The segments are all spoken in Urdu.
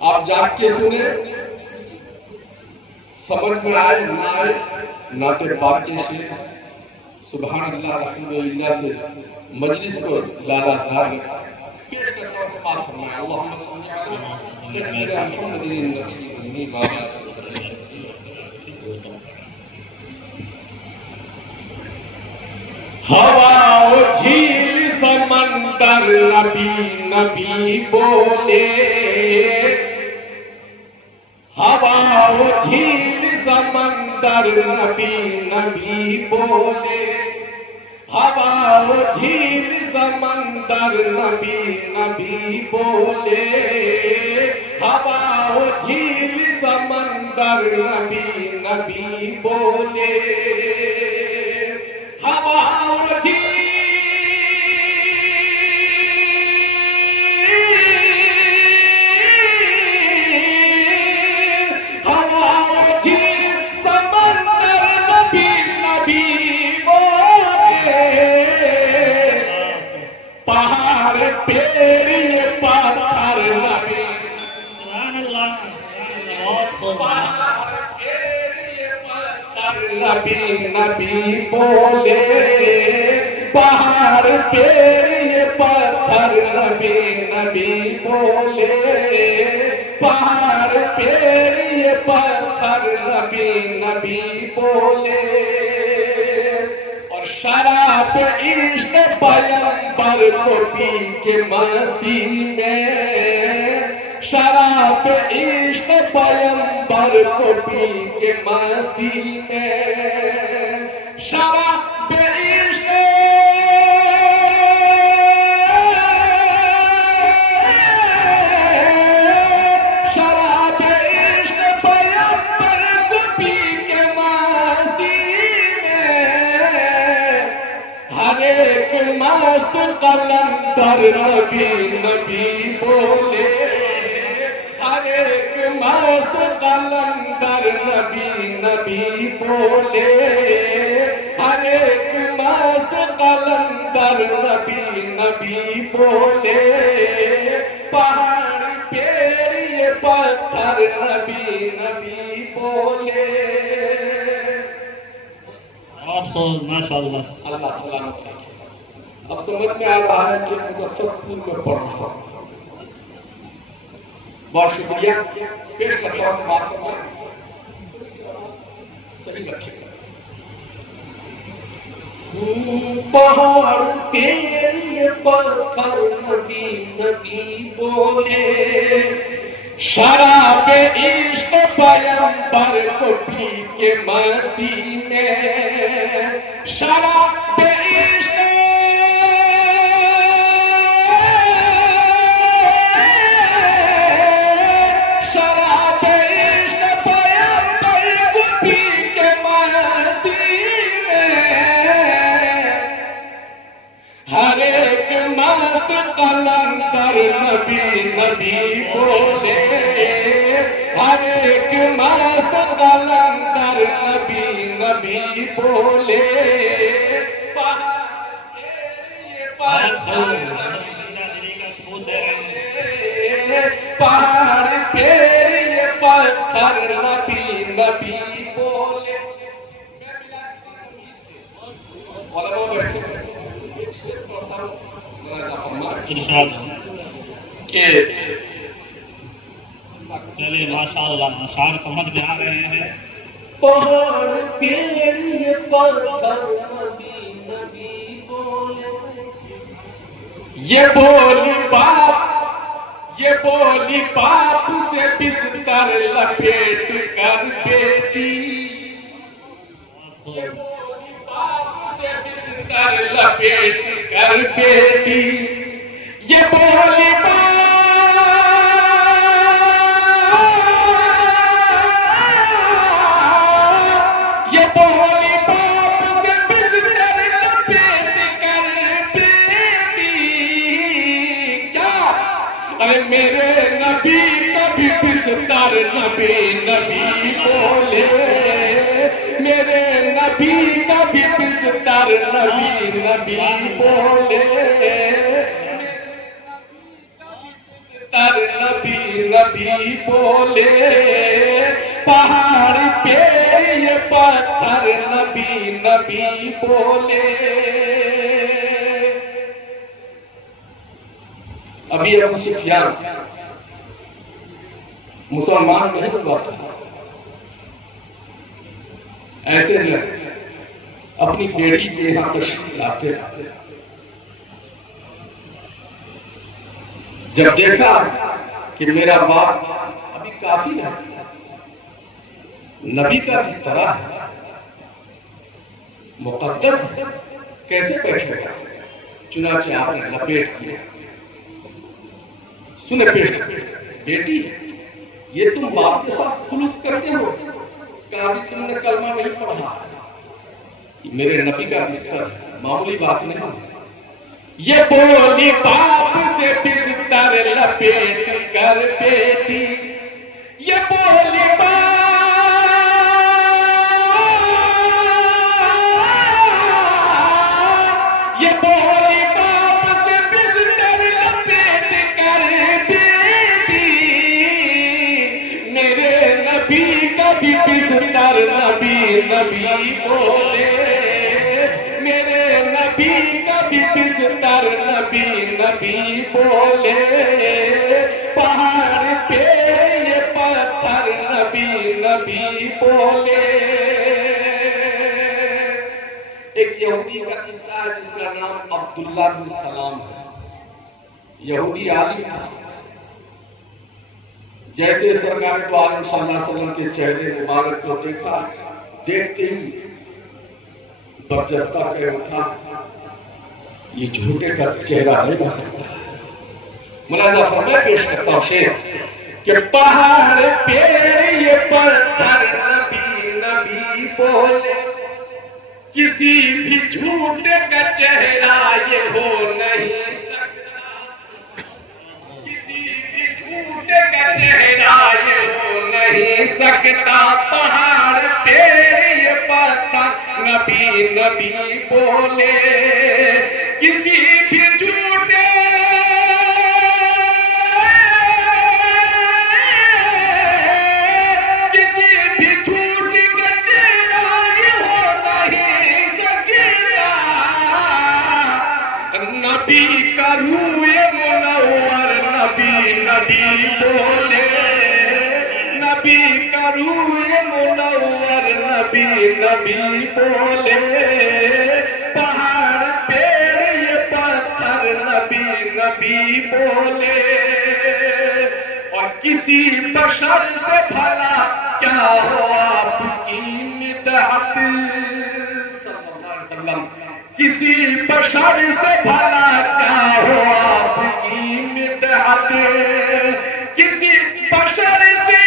آپ جاگ کے سنیں، سمجھ میں آئے نہ آئے، نعت پاک کے سے سبحان اللہ الحمدللہ سے مجلس کو لالا زار رکھا۔ پیش کرتا ہوں سماعت فرمائے اللہم صلی علی سیدنا محمد النبی الامین وعلی آلہ وصحبہ۔ ہوا و جھیل سمندر نبی نبی بولے، ہوا و جھیل سمندر نبی نبی بولے، ہوا و جھیل سمندر نبی نبی بولے، ہوا و جھیل سمندر نبی نبی بولے، ہوا و جھیل پیری پاتھر نبی سبحان اللہ پیری پاتھر نبی نبی بولے، پہاڑ پیری پاتھر نبی نبی بولے، پہاڑ پیری پاتھر نبی نبی بولے، شراب عشق پیغمبر کو پی کے مستی میں، شراب عشق پیغمبر کو پی کے مستی میں، شراب عشق شراب عشق پیغمبر کو پی کے مستی ایک مست قلندر نبی نبی بولے، ہر ایک مست قلندر نبی نبی بولے، ہر ایک مست قلندر نبی نبی بولے، پہاڑ پیری پتھر نبی نبی بولے۔ آپ تو ماشاءاللہ اللہ سلامت رکھے۔ اب سمجھ میں آ رہا ہے کہ مظفرپور میں پڑھ رہا ہوں۔ بہت شکریہ، پیش کرتا ہوں سماعت فرمائیں۔ صحیح رکھے۔ پہاڑ پیری پتھر نبی نبی بولے، شراب عشق پیغمبر کو پی کے مستی میں، شراب عشق شراب عشق پیغمبر کو پی کے مستی میں، ہر ایک مست قلندر نبی نبی بولے، ہر ایک مست قلندر نبی نبی بولے، پہاڑ پیری پتھر نبی نبی بولے۔ چلے ماشاءاللہ اشعار سمجھ میں آ رہے ہیں۔ پہاڑ پیری پتھر نبی نبی بولے، یہ بولی باپ سے بستر لپیٹ کر بیٹی، یہ بولی باپ سے بستر لپیٹ کر بیٹی، یہ بولی باپ سے بستر لپیٹ کر بیٹی، کیا ارے میرے نبی کبھی بستر نبی نبی بولے، میرے نبی کبھی بستر نبی نبی بولے، بستر نبی نبی بولے پہاڑ پہ یہ پتھر نبی نبی بولے ابھی ابو سفیان مسلمان نہیں ہوا تھا ایسے اپنی بیٹی کے یہاں تشریف لاتے جب دیکھا کہ میرا باپ ابھی کافی ہے نبی کا بستر ہے مقدس ہے کیسے بیٹھے گا چنانچہ آپ نے لپیٹ کیا سنے پیش بیٹی یہ تم باپ کے ساتھ سلوک کرتے ہو کہا تم نے کلمہ نہیں پڑھا میرے نبی کا بستر معمولی بات نہیں یہ بولی باپ سے بستر لپیٹ کر بیٹی یہ بولی باپ یہ بولی باپ سے بستر لپیٹ کر بیٹی میرے نبی کا بھی بستر نبی نبی بولے میرے نبی کا بھی بستر نبی نبی بولے پہاڑ پہ یہ پتھر نبی نبی بولے ایک یہودی کا قصہ ہے جس کا نام عبداللہ بن سلام ہے یہودی عالم تھا جیسے سرکار تو عالم صلی اللہ علیہ وسلم کے چہرے مبارک کو دیکھا دیکھتے ہی برجستہ کہہ اٹھا یہ جھوٹے کا چہرہ نہیں بن سکتا ملاحظہ فرمائے پیش کرتا ہوں شعر کہ پہاڑ پہ یہ پتھر نبی نبی بولے کسی بھی جھوٹے کا چہرہ یہ ہو نہیں سکتا کسی بھی جھوٹے کا چہرہ یہ ہو نہیں سکتا پہاڑ پہ یہ پتھر نبی نبی بولے کسی بھی جھوٹے کا چہرہ یہ ہو نہیں سکتا نبی کا روح منور نبی نبی بولے نبی کا روح منور نبی نبی بولے پہاڑ پہ یہ پتھر نبی نبی بولے اور کسی بشر سے بھلا کیا ہو آپ کی مدحت صلی اللہ علیہ وسلم کسی بشر سے بھلا کیا ہو آپ کی مدحت کسی بشر سے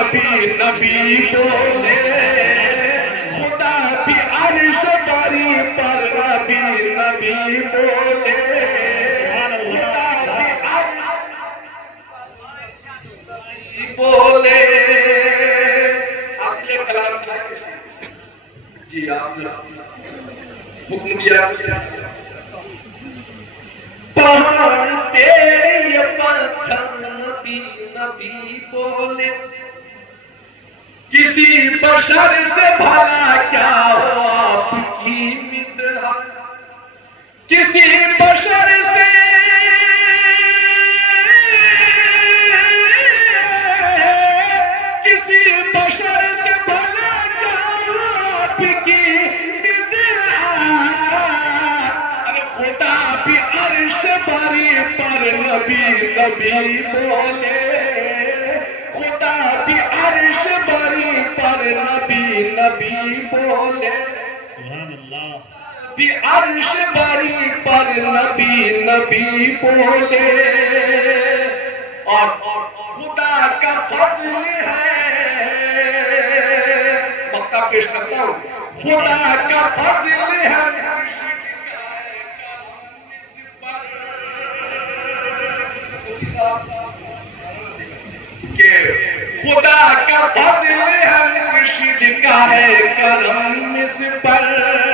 نبی نبی بولے خدا بھی عرش بری پر نبی نبی بولے خدا بھی عرش بولے اصل کلام کیا جی آپ حکم دیا پہاڑ تیرے یہ پتھر نبی نبی بولے کسی بشر سے بھلا کیا ہو آپ کی مدحت کسی بشر سے کسی بشر سے بھلا کیا ہو آپ کی مدحت خدا بھی عرش بری پر نبی نبی بولے خدا بھی عرش بری پر نبی نبی بولے سبحان اللہ بھی عرش بری پر نبی نبی بولے اور خدا کا فضل ہے مقطع پیش کرتا ہوں خدا کا فضل ہے کہ خدا کا فضل ہے مرشد کا ہے کرم اس پر